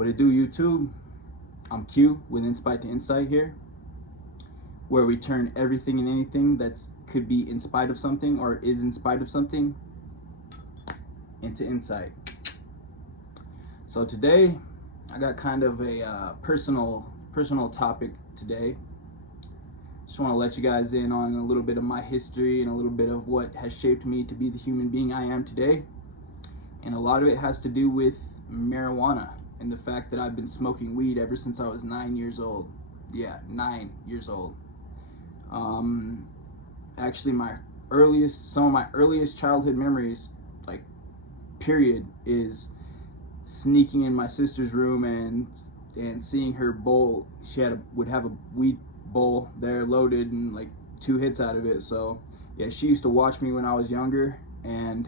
What it do, YouTube? I'm Q with Insight to Insight here, where we turn everything and anything that's could be in spite of something or is in spite of something into insight. So today, I got kind of a personal topic today. Just want to let you guys in on a little bit of my history and a little bit of what has shaped me to be the human being I am today. And a lot of it has to do with marijuana and the fact that I've been smoking weed ever since I was 9 years old. Yeah, 9 years old. Actually, some of my earliest childhood memories, like, period, is sneaking in my sister's room and seeing her bowl. She would have a weed bowl there loaded and like 2 hits out of it. So yeah, she used to watch me when I was younger. And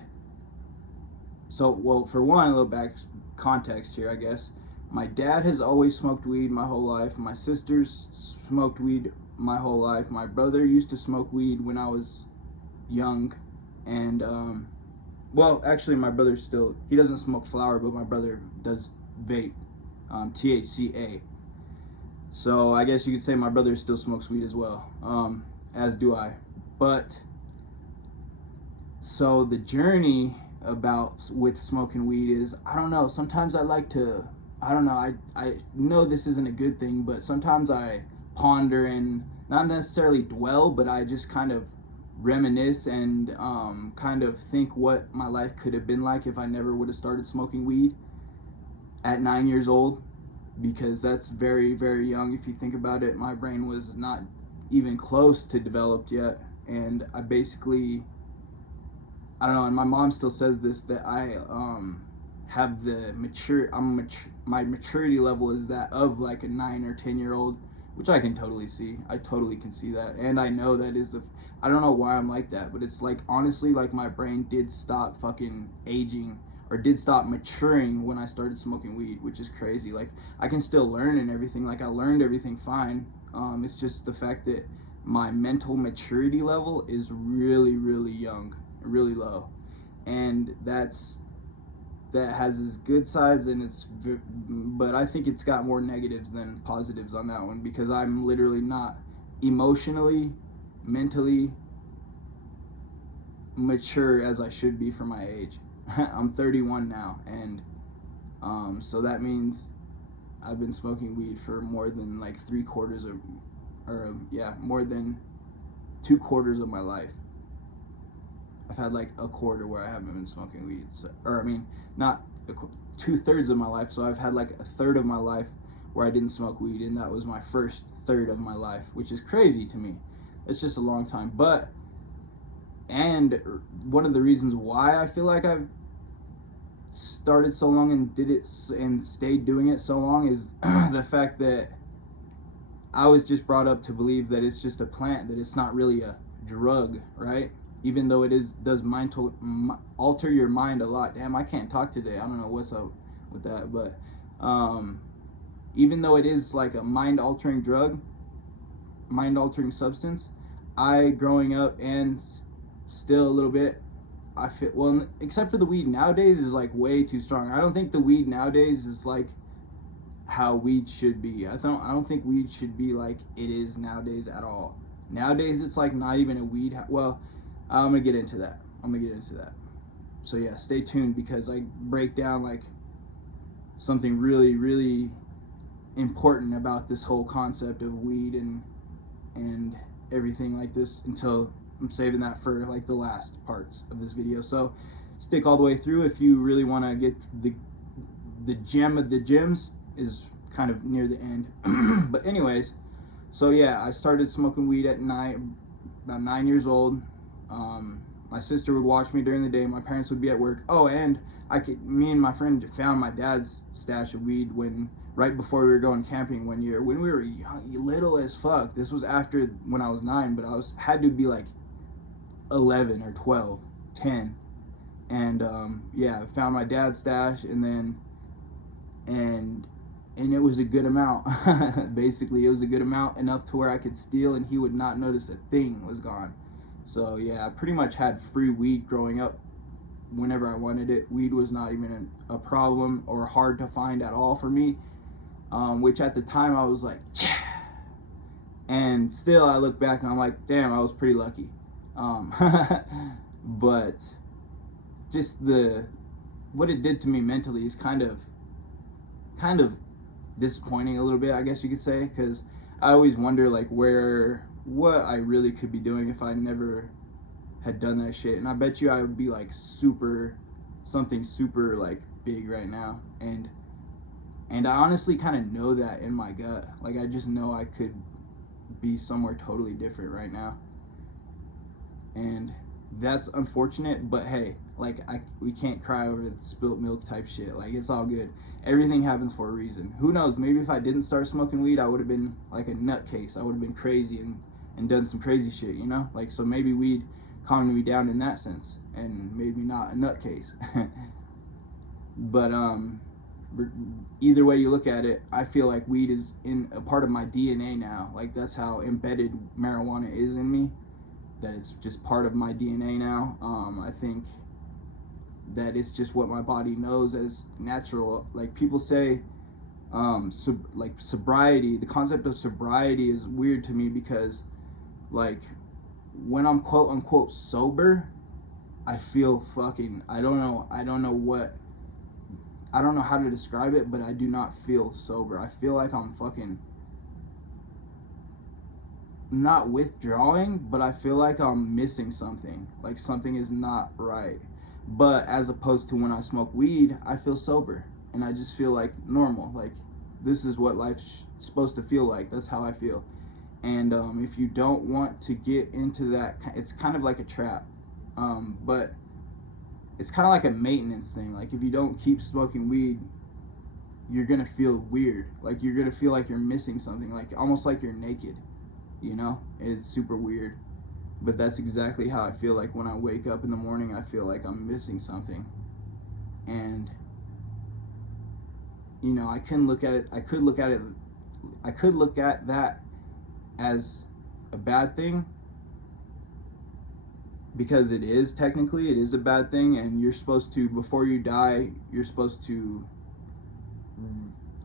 so, well, for one, a little back context here, I guess. My dad has always smoked weed my whole life. My sisters smoked weed my whole life. My brother used to smoke weed when I was young. And well, actually, my brother he doesn't smoke flower, but my brother does vape, THCA. So I guess you could say my brother still smokes weed as well, as do I. But so the journey with smoking weed is, I don't know, sometimes I like to, I don't know, I know this isn't a good thing, but sometimes I ponder and not necessarily dwell, but I just kind of reminisce and kind of think what my life could have been like if I never would have started smoking weed at 9 years old, because that's very, very young. If you think about it, my brain was not even close to developed yet, and I basically, I don't know, and my mom still says this, that I have my maturity level is that of like a 9 or 10 year old, which I can totally see. I totally can see that, and I know that is I don't know why I'm like that, but it's like, honestly, like my brain did stop fucking aging or did stop maturing when I started smoking weed, which is crazy. Like, I can still learn and everything. Like, I learned everything fine. It's just the fact that my mental maturity level is really, really young, really low, and that has its good sides and but I think it's got more negatives than positives on that one, because I'm literally not emotionally, mentally mature as I should be for my age. I'm 31 now, and so that means I've been smoking weed for more than like 3/4 more than 2/4 of my life. I've had like a quarter where I haven't been smoking weed, not 2/3 of my life. So I've had like a third of my life where I didn't smoke weed, and that was my first third of my life, which is crazy to me. It's just a long time. And one of the reasons why I feel like I've started so long and did it and stayed doing it so long is the fact that I was just brought up to believe that it's just a plant, that it's not really a drug, right? Even though it does alter your mind a lot. Damn, I can't talk today. I don't know what's up with that, but even though it is like a mind-altering substance, growing up and still a little bit, I feel, well, except for the weed nowadays is like way too strong. I don't think the weed nowadays is like how weed should be. I don't think weed should be like it is nowadays at all. Nowadays it's like not even a weed. Well, I'm gonna get into that. So yeah, stay tuned, because I break down like something really, really important about this whole concept of weed and everything like this, until I'm saving that for like the last parts of this video. So stick all the way through if you really want to get the gem of the gems, is kind of near the end. But anyways, so yeah, I started smoking weed at about 9 years old. My sister would watch me during the day. My parents would be at work. Oh, and me and my friend found my dad's stash of weed right before we were going camping one year when we were young, little as fuck. This was after when I was 9, but had to be like 11 or 12, 10. And yeah, I found my dad's stash, and it was a good amount. Basically, it was a good amount, enough to where I could steal and he would not notice a thing was gone. So yeah, I pretty much had free weed growing up whenever I wanted it. Weed was not even a problem or hard to find at all for me, which at the time I was like, yeah. And still I look back and I'm like, damn, I was pretty lucky. But just what it did to me mentally is kind of disappointing a little bit, I guess you could say, because I always wonder like what I really could be doing if I never had done that shit. And I bet you I would be like something super like big right now. And I honestly kind of know that in my gut. Like I just know I could be somewhere totally different right now. And that's unfortunate, but hey, like we can't cry over the spilt milk type shit. Like it's all good. Everything happens for a reason. Who knows? Maybe if I didn't start smoking weed, I would have been like a nutcase. I would have been crazy and done some crazy shit, you know? Like, so maybe weed calmed me down in that sense and made me not a nutcase. But either way you look at it, I feel like weed is in a part of my DNA now. Like that's how embedded marijuana is in me, that it's just part of my DNA now. I think that it's just what my body knows as natural. Like people say, like sobriety, the concept of sobriety is weird to me because like when I'm quote unquote sober, I feel fucking, I don't know how to describe it, but I do not feel sober. I feel like I'm fucking not withdrawing, but I feel like I'm missing something. Like something is not right. But as opposed to when I smoke weed, I feel sober and I just feel like normal. Like this is what life's supposed to feel like. That's how I feel. And if you don't want to get into that, it's kind of like a trap. But it's kind of like a maintenance thing. Like if you don't keep smoking weed, you're gonna feel weird. Like you're gonna feel like you're missing something. Like almost like you're naked. You know, it's super weird. But that's exactly how I feel like when I wake up in the morning. I feel like I'm missing something. And you know, I could look at that as a bad thing, because it is a bad thing, and you're supposed to, before you die, you're supposed to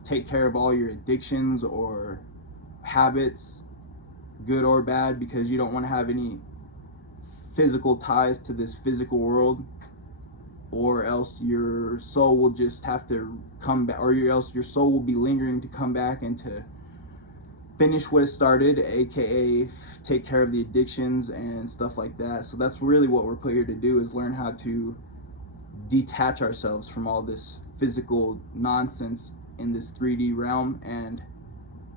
take care of all your addictions or habits, good or bad, because you don't want to have any physical ties to this physical world, or else your soul will just have to come back, or else your soul will be lingering to come back and to finish what it started, aka take care of the addictions and stuff like that. So that's really what we're put here to do, is learn how to detach ourselves from all this physical nonsense in this 3D realm and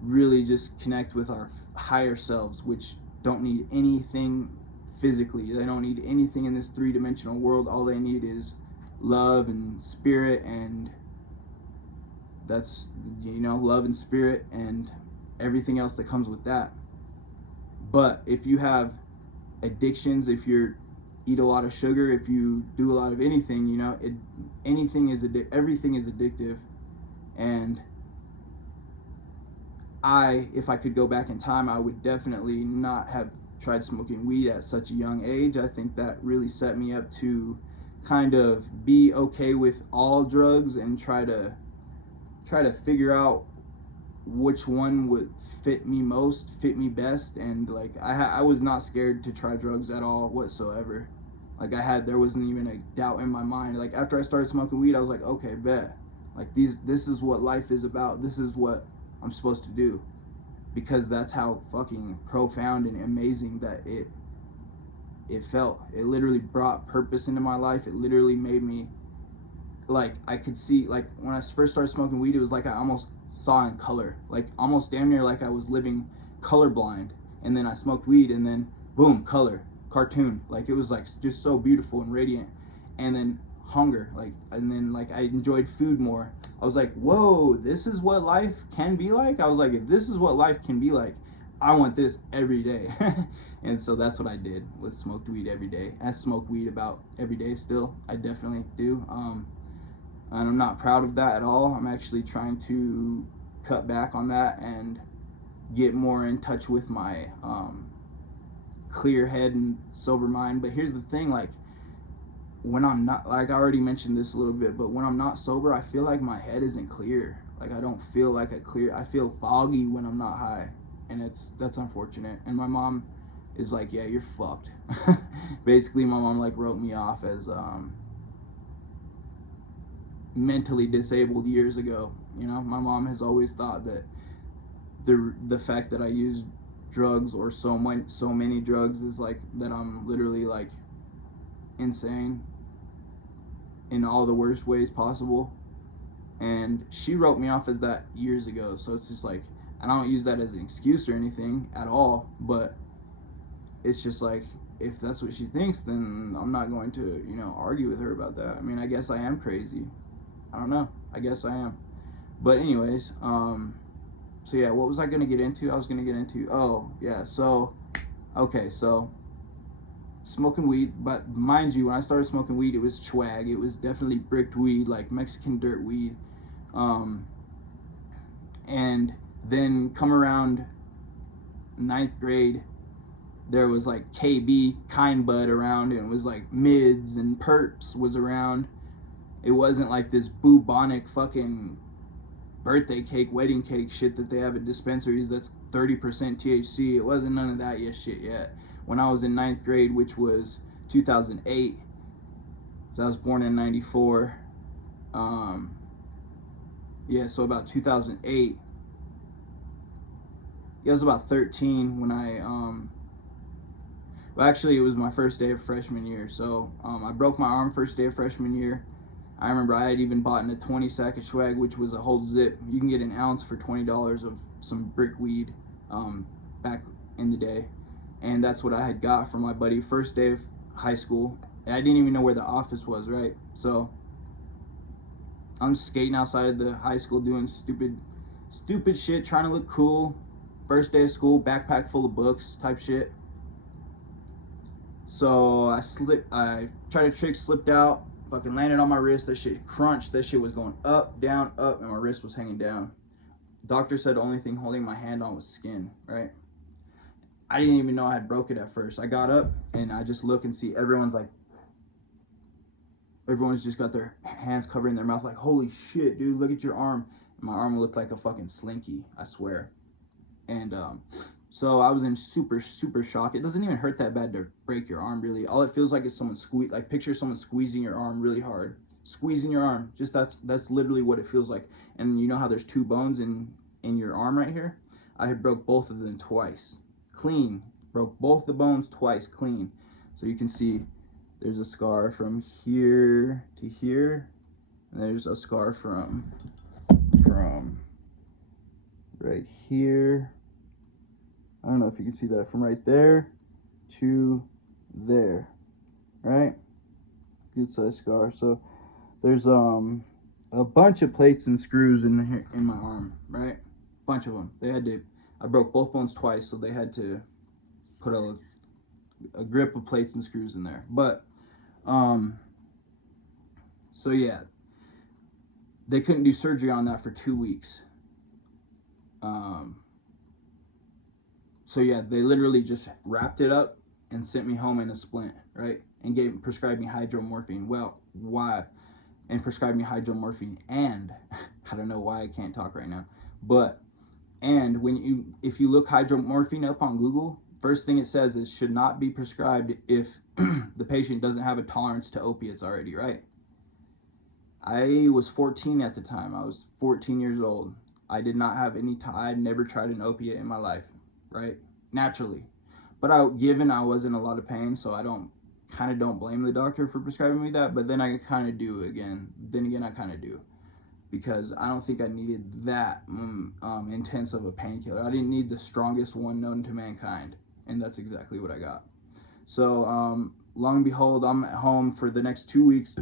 really just connect with our higher selves, which don't need anything physically. They don't need anything in this three-dimensional world. All they need is love and spirit, and that's, you know, love and spirit and everything else that comes with that. But if you have addictions, if you eat a lot of sugar, if you do a lot of anything, you know, everything is addictive. And if I could go back in time, I would definitely not have tried smoking weed at such a young age. I think that really set me up to kind of be okay with all drugs and try to figure out which one would fit me best. And like I was not scared to try drugs at all whatsoever. Like there wasn't even a doubt in my mind. Like after I started smoking weed, I was like, okay, bet. Like this is what life is about. This is what I'm supposed to do, because that's how fucking profound and amazing that it felt. It literally brought purpose into my life. It literally made me, like, I could see, like, when I first started smoking weed, it was like I almost saw in color, like almost damn near like I was living colorblind. And then I smoked weed, and then boom, color, cartoon. Like it was like just so beautiful and radiant. And then hunger, like, and then like I enjoyed food more. I was like, whoa, this is what life can be like. I was like, if this is what life can be like, I want this every day. And so that's what I did, was smoked weed every day. I smoke weed about every day still. I definitely do. And I'm not proud of that at all. I'm actually trying to cut back on that and get more in touch with my clear head and sober mind. But here's the thing, like, when I'm not, like I already mentioned this a little bit, but when I'm not sober, I feel like my head isn't clear. Like I don't feel like I feel foggy when I'm not high, and that's unfortunate. And my mom is like, yeah, you're fucked. Basically, my mom like wrote me off as mentally disabled years ago. You know, my mom has always thought that the fact that I use drugs or so many drugs is like that I'm literally like insane in all the worst ways possible. And she wrote me off as that years ago. So it's just like, and I don't use that as an excuse or anything at all, but it's just like, if that's what she thinks, then I'm not going to, you know, argue with her about that. I mean, I guess I am crazy. I don't know. I guess I am. But anyways, so yeah, what was I gonna get into? I was gonna get into, oh yeah, so okay, so smoking weed, but mind you, when I started smoking weed, it was swag. It was definitely bricked weed, like Mexican dirt weed. And then come around ninth grade, there was like KB kind bud around, and it was like mids and perps was around. It wasn't like this bubonic fucking birthday cake, wedding cake shit that they have at dispensaries that's 30% THC. It wasn't none of that shit yet. When I was in ninth grade, which was 2008, so I was born in 94. Yeah, so about 2008. Yeah, I was about 13 when well, actually, it was my first day of freshman year. So I broke my arm first day of freshman year. I remember I had even bought in a 20 sack of swag, which was a whole zip. You can get an ounce for $20 of some brick weed back in the day. And that's what I had got from my buddy first day of high school. And I didn't even know where the office was, right? So I'm skating outside the high school doing stupid shit, trying to look cool. First day of school, backpack full of books type shit. So I tried a trick, slipped out, fucking landed on my wrist. That shit crunched. That shit was going up, down, up, and my wrist was hanging down. Doctor said the only thing holding my hand on was skin, right? I didn't even know I had broke it at first. I got up and I just look and see everyone's just got their hands covering their mouth like, holy shit, dude, look at your arm. And my arm looked like a fucking slinky, I swear. And so I was in super shock. It doesn't even hurt that bad to break your arm, really. All it feels like is someone picture someone squeezing your arm really hard. Squeezing your arm. Just that's literally what it feels like. And you know how there's two bones in your arm right here? I had broke both of them twice. Clean. Broke both the bones twice, clean. So you can see there's a scar from here to here. And there's a scar from right here. I don't know if you can see that, from right there to there, right? Good size scar. So there's a bunch of plates and screws in my arm, right? Bunch of them. I broke both bones twice, so they had to put a grip of plates and screws in there. But so yeah, they couldn't do surgery on that for 2 weeks. So yeah, they literally just wrapped it up and sent me home in a splint, right? And prescribed me hydromorphine. Well, why? And prescribed me hydromorphine, and I don't know why I can't talk right now, but if you look hydromorphine up on Google, first thing it says is should not be prescribed if the patient doesn't have a tolerance to opiates already, right? I was 14 at the time. I was 14 years old. I did not have I'd never tried an opiate in my life, right? Naturally. But I was in a lot of pain, so I don't blame the doctor for prescribing me that, but then I kind of do again. Then again, I kind of do. Because I don't think I needed that intense of a painkiller. I didn't need the strongest one known to mankind. And that's exactly what I got. So, long and behold, I'm at home for the next 2 weeks.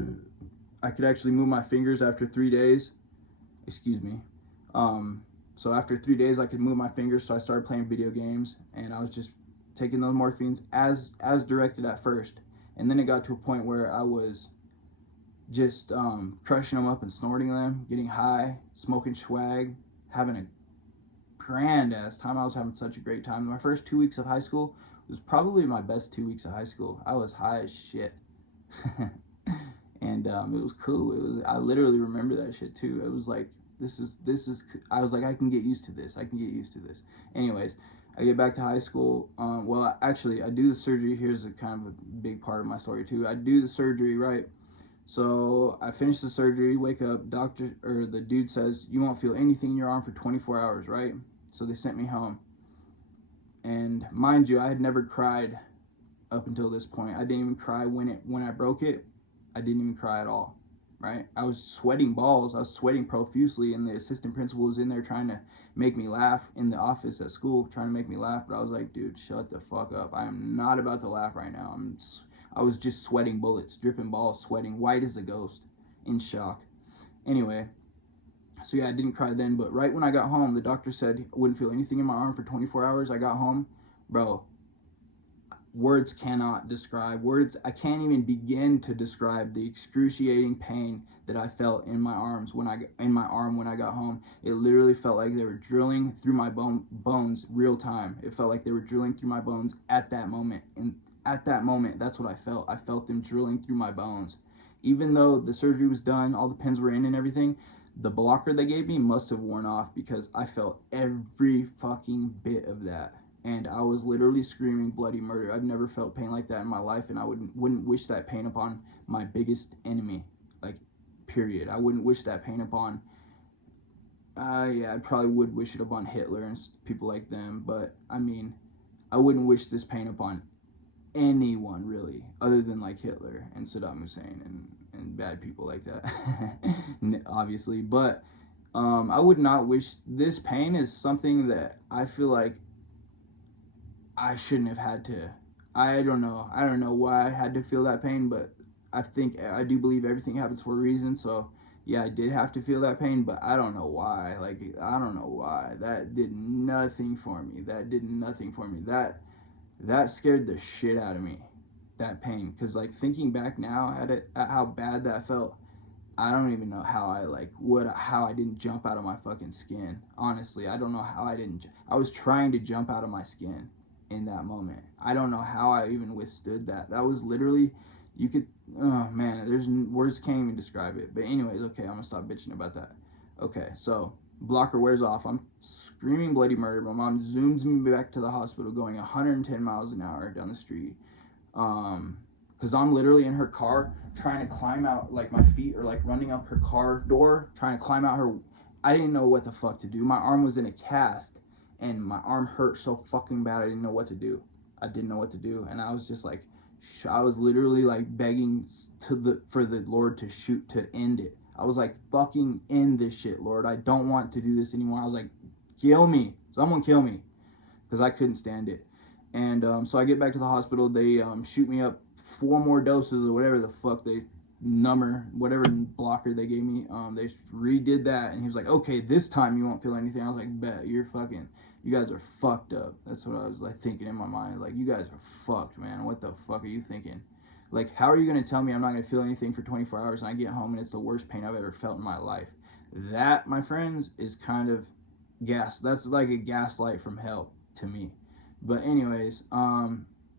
I could actually move my fingers after 3 days. Excuse me. So after 3 days, I could move my fingers, so I started playing video games, and I was just taking those morphines as directed at first. And then it got to a point where I was just crushing them up and snorting them, getting high, smoking swag, having a grand ass time. I was having such a great time. My first 2 weeks of high school was probably my best 2 weeks of high school. I was high as shit. And it was cool. I literally remember that shit too. It was like, this is I was like, I can get used to this. I can get used to this. Anyways, I get back to high school. Well, actually, I do the surgery. Here's a kind of a big part of my story too. I do the surgery, right? So I finish the surgery, wake up, doctor or the dude says, you won't feel anything in your arm for 24 hours, right? So they sent me home. And mind you, I had never cried up until this point. I didn't even cry when I broke it. I didn't even cry at all, right? I was sweating balls. I was sweating profusely, and the assistant principal was in there trying to make me laugh in the office at school, trying to make me laugh. But I was like, dude, shut the fuck up. I am not about to laugh right now. I was just sweating bullets, dripping balls, sweating, white as a ghost, in shock. Anyway, so yeah, I didn't cry then, but right when I got home, the doctor said I wouldn't feel anything in my arm for 24 hours. I got home, bro. Words cannot describe. I can't even begin to describe the excruciating pain that I felt in my arm when I got home. It literally felt like they were drilling through my bones real time. It felt like they were drilling through my bones at that moment. And at that moment, that's what I felt. I felt them drilling through my bones. Even though the surgery was done, all the pins were in and everything, the blocker they gave me must have worn off because I felt every fucking bit of that. And I was literally screaming bloody murder. I've never felt pain like that in my life, and I wouldn't wish that pain upon my biggest enemy, like, period. I wouldn't wish that pain upon, yeah, I probably would wish it upon Hitler and people like them, but, I mean, I wouldn't wish this pain upon anyone, really, other than, like, Hitler and Saddam Hussein and bad people like that, obviously, but, I would not wish, this pain is something that I feel like I shouldn't have had to. I don't know why I had to feel that pain, but I do believe everything happens for a reason. So yeah, I did have to feel that pain, but I don't know why. Like, I don't know why. That did nothing for me. That scared the shit out of me. That pain, because like thinking back now at how bad that felt, I don't even know how I didn't jump out of my fucking skin. Honestly, I don't know how I didn't. I was trying to jump out of my skin in that moment. I don't know how I even withstood that. That was literally, oh man, words can't even describe it. But anyways, okay, I'm gonna stop bitching about that. Okay, so blocker wears off. I'm screaming bloody murder. My mom zooms me back to the hospital going 110 miles an hour down the street. Because I'm literally in her car trying to climb out, like my feet are like running up her car door, trying to climb out her. I didn't know what the fuck to do. My arm was in a cast, and my arm hurt so fucking bad. I didn't know what to do. And I was just like, I was literally like begging for the Lord to end it. I was like, fucking end this shit, Lord. I don't want to do this anymore. I was like, kill me. Someone kill me. Because I couldn't stand it. And so I get back to the hospital. They shoot me up 4 more doses or whatever the fuck whatever blocker they gave me. They redid that, and he was like, okay, this time you won't feel anything. I was like, bet, you guys are fucked up. That's what I was like thinking in my mind. Like, you guys are fucked, man. What the fuck are you thinking? Like, how are you going to tell me I'm not going to feel anything for 24 hours and I get home and it's the worst pain I've ever felt in my life? That, my friends, is kind of that's like a gaslight from hell to me. But anyways,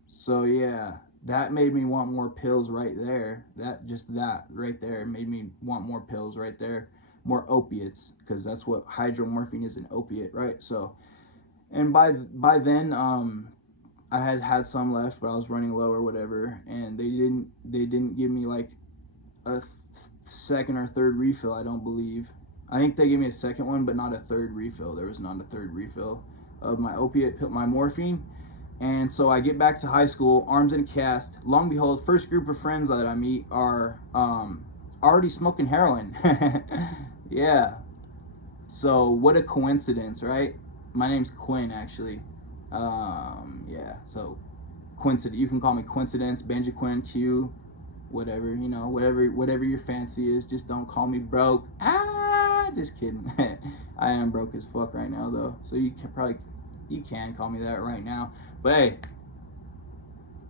so yeah, that made me want more pills right there. That right there made me want more pills right there. More opiates, because that's what hydromorphine is, an opiate, right? So, and by then, I had some left, but I was running low or whatever, and they didn't give me like a second or third refill, I don't believe. I think they gave me a second one, but not a third refill. There was not a third refill of my opiate pill, my morphine. And so I get back to high school, arms in a cast. Long behold, first group of friends that I meet are already smoking heroin. Yeah. So what a coincidence, right? My name's Quinn, actually. Yeah. So coincidence. You can call me coincidence, Benji Quinn, Q, whatever. You know, whatever your fancy is. Just don't call me broke. Just kidding. I am broke as fuck right now, though. So you can call me that right now. But hey,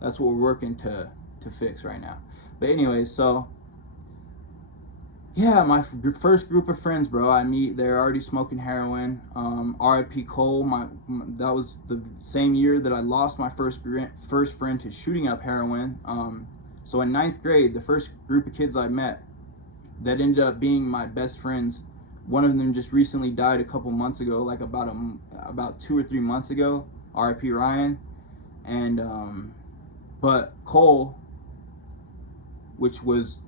that's what we're working to fix right now. But anyways, so yeah, my first group of friends, bro, I meet, they're already smoking heroin. R.I.P. Cole, that was the same year that I lost my first friend to shooting up heroin. So in ninth grade, the first group of kids I met that ended up being my best friends, one of them just recently died a couple months ago, like about 2 or 3 months ago. R.I.P. Ryan. And but Cole, which was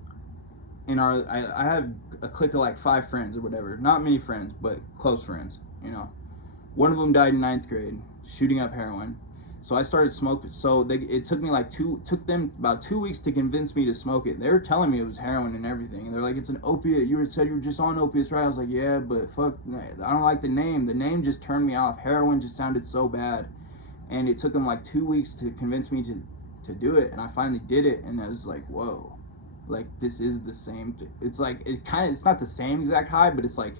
in our, I had a clique of like 5 friends or whatever, not many friends, but close friends, you know. One of them died in ninth grade, shooting up heroin. So I started smoking. So it took me took them about 2 weeks to convince me to smoke it. They were telling me it was heroin and everything, and they're like, "It's an opiate. Said you were just on opiates, right?" I was like, "Yeah, but fuck, I don't like the name. The name just turned me off. Heroin just sounded so bad." And it took them like 2 weeks to convince me to do it, and I finally did it, and I was like, "Whoa, like this is the same." It's like it's not the same exact high, but it's like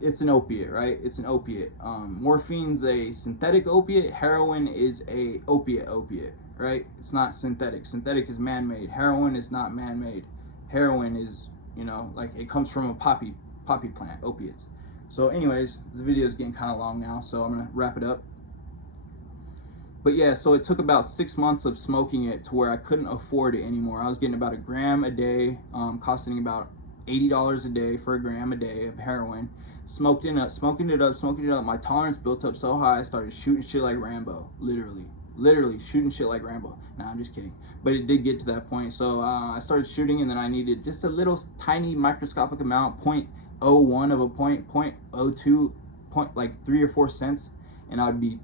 it's an opiate, right? It's an opiate. Morphine's a synthetic opiate. Heroin is a opiate, right? It's not synthetic. Synthetic is man-made. Heroin is not man-made. Heroin is, like it comes from a poppy plant, opiates. So anyways, this video is getting kind of long now, so I'm gonna wrap it up. But yeah, so it took about 6 months of smoking it to where I couldn't afford it anymore. I was getting about a gram a day, costing about $80 a day for a gram a day of heroin. Smoking it up. My tolerance built up so high, I started shooting shit like Rambo. Literally shooting shit like Rambo. Nah, I'm just kidding. But it did get to that point. So I started shooting, and then I needed just a little tiny microscopic amount, 0.01 of a point, 0.02, like 3 or 4 cents, and I'd be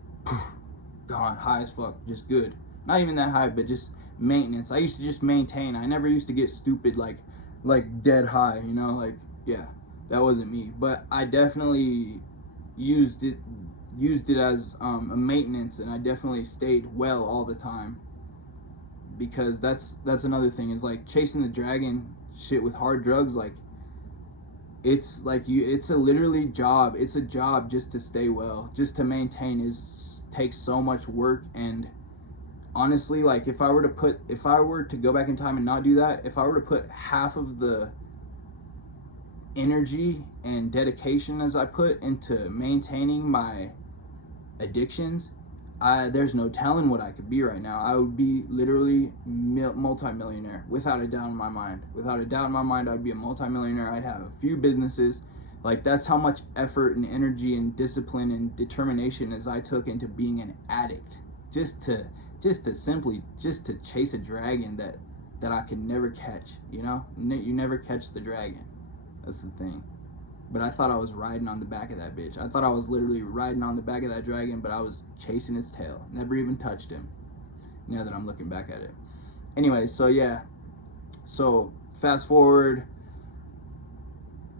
gone, high as fuck, just good. Not even that high, but just maintenance. I used to just maintain. I never used to get stupid like dead high, like, yeah, that wasn't me. But I definitely used it as a maintenance, and I definitely stayed well all the time, because that's another thing, is like chasing the dragon shit with hard drugs. Like, it's like it's a literally job. It's a job just to stay well, just to maintain takes so much work. And honestly, like, if I were to go back in time and not do that, if I were to put half of the energy and dedication as I put into maintaining my addictions, there's no telling what I could be right now. I would be literally multi-millionaire, without a doubt in my mind. I'd be a multi-millionaire. I'd have a few businesses. Like, that's how much effort and energy and discipline and determination as I took into being an addict, just to chase a dragon that I could never catch. You never catch the dragon. That's the thing. But I thought I was riding on the back of that bitch. I thought I was literally riding on the back of that dragon, but I was chasing his tail. Never even touched him, now that I'm looking back at it. Anyway, so yeah. So fast forward,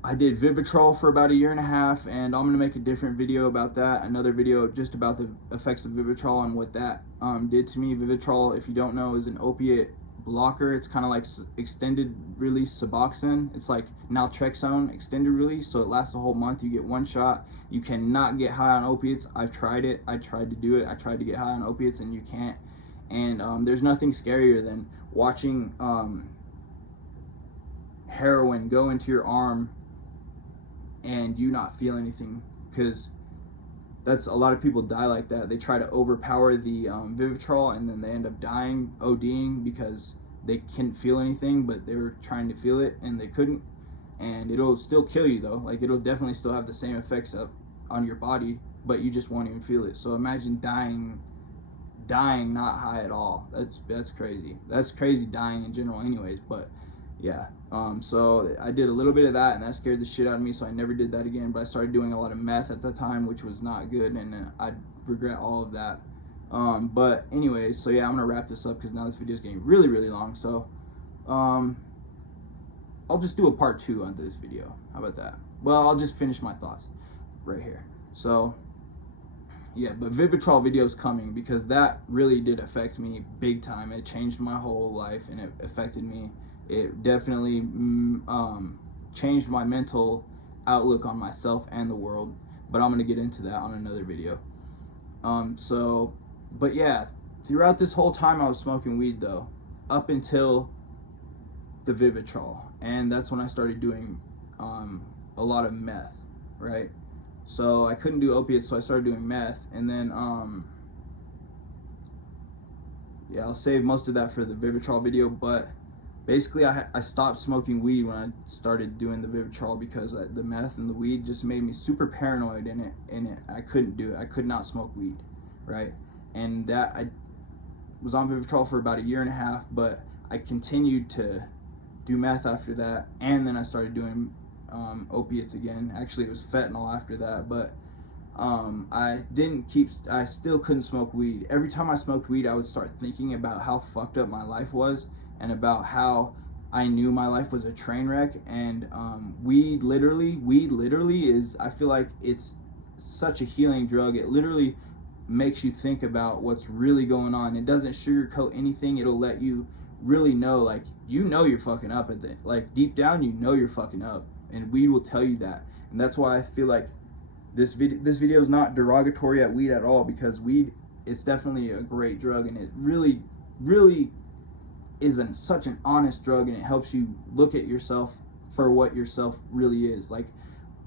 I did Vivitrol for about 1.5 years, and I'm going to make a different video about that. Another video just about the effects of Vivitrol and what that did to me. Vivitrol, if you don't know, is an opiate blocker. It's kind of like extended release Suboxone. It's like naltrexone extended release, so it lasts a whole month. You get 1 shot. You cannot get high on opiates. I've tried it. I tried to do it. I tried to get high on opiates, and you can't. And there's nothing scarier than watching heroin go into your arm and you not feel anything, because that's a lot of people die like that. They try to overpower the Vivitrol, and then they end up ODing, because they couldn't feel anything, but they were trying to feel it and they couldn't. And it'll still kill you though. Like, it'll definitely still have the same effects on your body, but you just won't even feel it. So imagine dying not high at all. That's crazy. That's crazy, dying in general anyways. But yeah, so I did a little bit of that, and that scared the shit out of me, so I never did that again. But I started doing a lot of meth at the time, which was not good, and I regret all of that. But anyways, so yeah, I'm gonna wrap this up, because now this video is getting really, really long. So I'll just do a part 2 on this video. How about that? Well, I'll just finish my thoughts right here. So yeah, but Vivitrol video's coming, because that really did affect me big time. It changed my whole life, and it affected me. It definitely changed my mental outlook on myself and the world. But I'm going to get into that on another video. But yeah, throughout this whole time I was smoking weed though, up until the Vivitrol. And that's when I started doing a lot of meth, right? So I couldn't do opiates, so I started doing meth. And then yeah, I'll save most of that for the Vivitrol video. But basically, I stopped smoking weed when I started doing the Vivitrol because the meth and the weed just made me super paranoid in it. I couldn't do it. I could not smoke weed, right? And that I was on Vivitrol for about 1.5 years, but I continued to do meth after that, and then I started doing opiates again. Actually, it was fentanyl after that, but I still couldn't smoke weed. Every time I smoked weed, I would start thinking about how fucked up my life was, and about how I knew my life was a train wreck. And weed literally is, I feel like it's such a healing drug. It literally makes you think about what's really going on. It doesn't sugarcoat anything. It'll let you really know, like, you know you're fucking up at the, like, deep down you know you're fucking up, and weed will tell you that. And that's why I feel like this video is not derogatory at weed at all, because weed is definitely a great drug, and it really is such an honest drug, and it helps you look at yourself for what yourself really is. Like,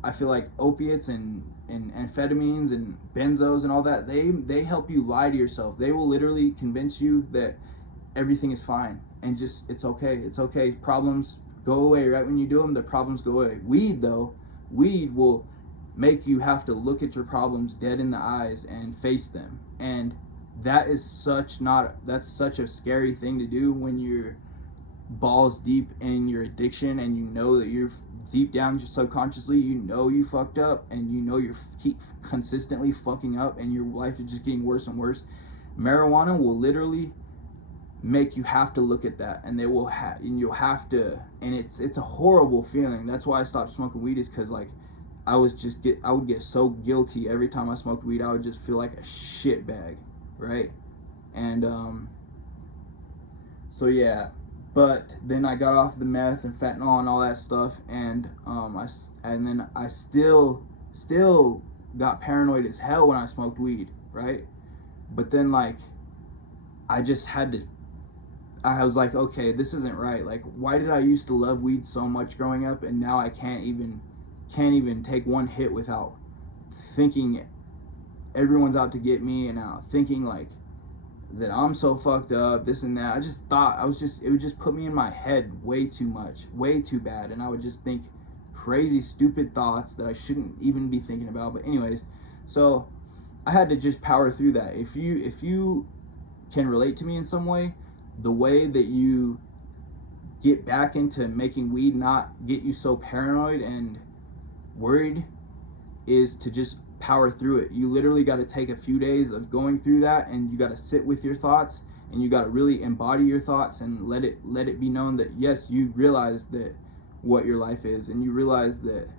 I feel like opiates and amphetamines and benzos and all that, they help you lie to yourself. They will literally convince you that everything is fine and just it's okay. Problems go away right when you do them. The problems go away. Weed will make you have to look at your problems dead in the eyes and face them. And that's such a scary thing to do when you're balls deep in your addiction, and you know that you're deep down, just subconsciously, you know you fucked up, and you know you're keep consistently fucking up, and your life is just getting worse and worse. Marijuana will literally make you have to look at that, and you'll have to, and it's a horrible feeling. That's why I stopped smoking weed, is because, like, I would get so guilty every time I smoked weed. I would just feel like a shit bag, right? And so yeah. But then I got off the meth and fentanyl and all that stuff, and I still got paranoid as hell when I smoked weed, right? But then, like, I was like, okay, this isn't right. Like, why did I used to love weed so much growing up, and now I can't even take one hit without thinking everyone's out to get me, and thinking like that I'm so fucked up, this and that. It would just put me in my head way too much, way too bad, and I would just think crazy, stupid thoughts that I shouldn't even be thinking about. But anyways, so I had to just power through that. If you can relate to me in some way, the way that you get back into making weed not get you so paranoid and worried is to just power through it. You literally got to take a few days of going through that, and you got to sit with your thoughts, and you got to really embody your thoughts, and let it be known that yes, you realize that what your life is, and you realize that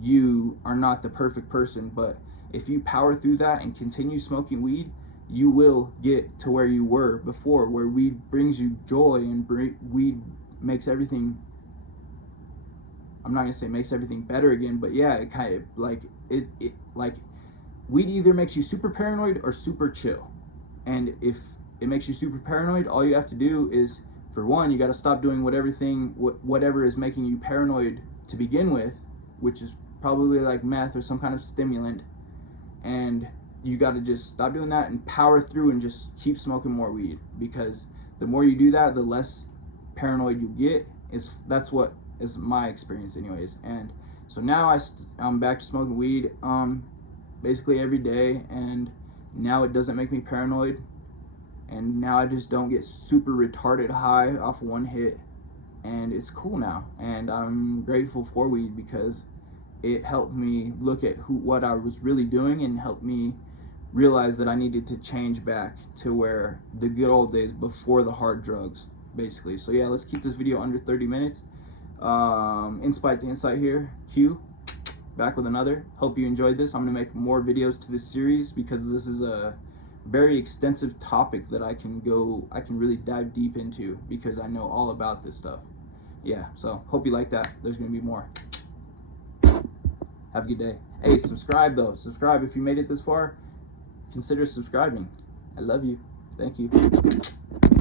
you are not the perfect person. But if you power through that and continue smoking weed, you will get to where you were before, where weed brings you joy, and weed makes everything, I'm not gonna say makes everything better again, but yeah, it kind of like like weed either makes you super paranoid or super chill. And if it makes you super paranoid, all you have to do is, for one, you got to stop doing whatever is making you paranoid to begin with, which is probably like meth or some kind of stimulant, and you got to just stop doing that and power through and just keep smoking more weed, because the more you do that, the less paranoid you get. That's what is my experience anyways. And so now I'm back to smoking weed basically every day, and now it doesn't make me paranoid, and now I just don't get super retarded high off one hit, and it's cool now. And I'm grateful for weed, because it helped me look at what I was really doing, and helped me realize that I needed to change back to where the good old days before the hard drugs, basically. So yeah, let's keep this video under 30 minutes. Inspite the Insight here, Q, back with another. Hope you enjoyed this. I'm gonna make more videos to this series, because this is a very extensive topic that I can really dive deep into, because I know all about this stuff. Yeah, so hope you like that. There's gonna be more. Have a good day. Hey, subscribe though. Subscribe if you made it this far. Consider subscribing. I love you. Thank you.